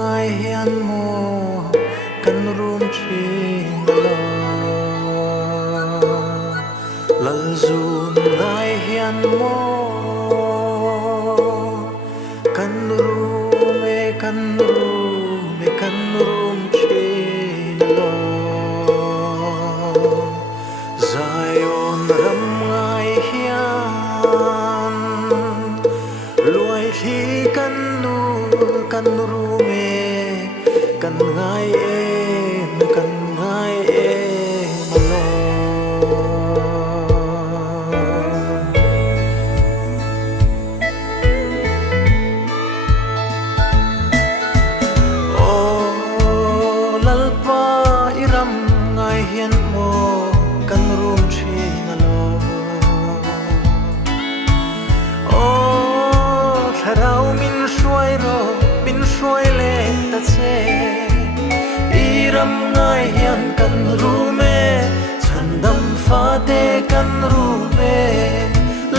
Ngai hian mo kan rum thin lo lal zun ngai hian mo kan rum thin lo Zion ram ngai hian luai thi kan ru me kan ngai lo o lalpa iram ngai hian mo kan rum thin lo o tharau min shuai ro shuai le ta che iram ngai hian kan ru me chandam fa te kan ru me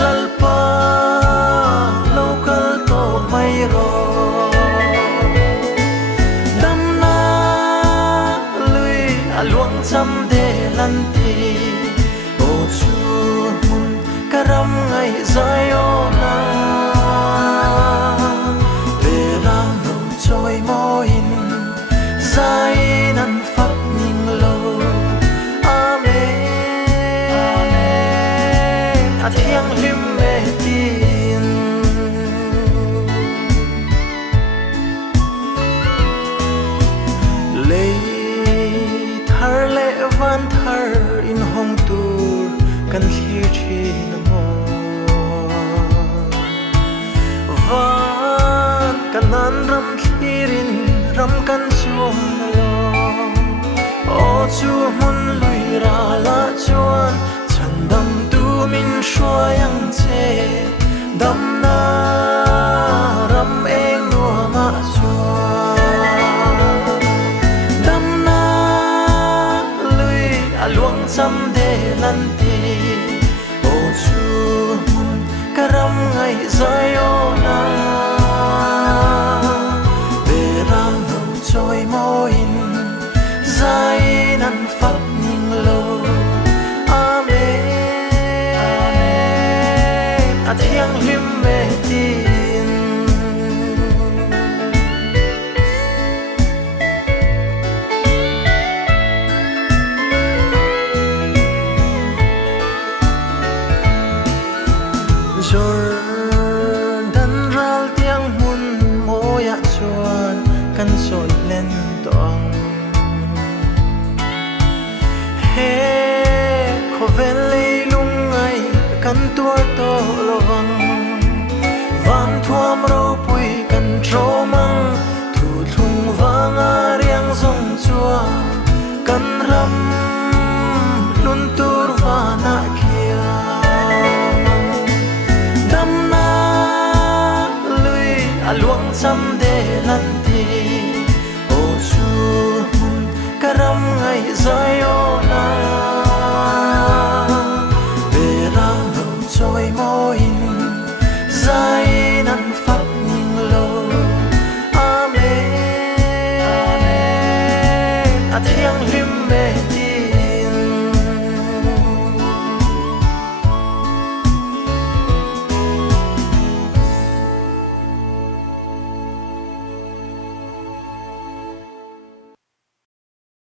lalpa local to mai ro dam na lui aluang cham de lan ti o chu mun karam ngai Ziona trôi môi dài năn phát nhìn lâu amen a thiêng lim mê tin lấy thar lệ van thar in hong tur kan khir chi namo van kanan ram ram kan chuan lo o chu mun lui ra la chuan chan dam tu min shwayang che dam na ram eng nu ma chuan dam na lui aluang cham de lan ti o chu mun karam ngai Ziona trôi môi dài năn phát nhìn lâu amen a thiêng lim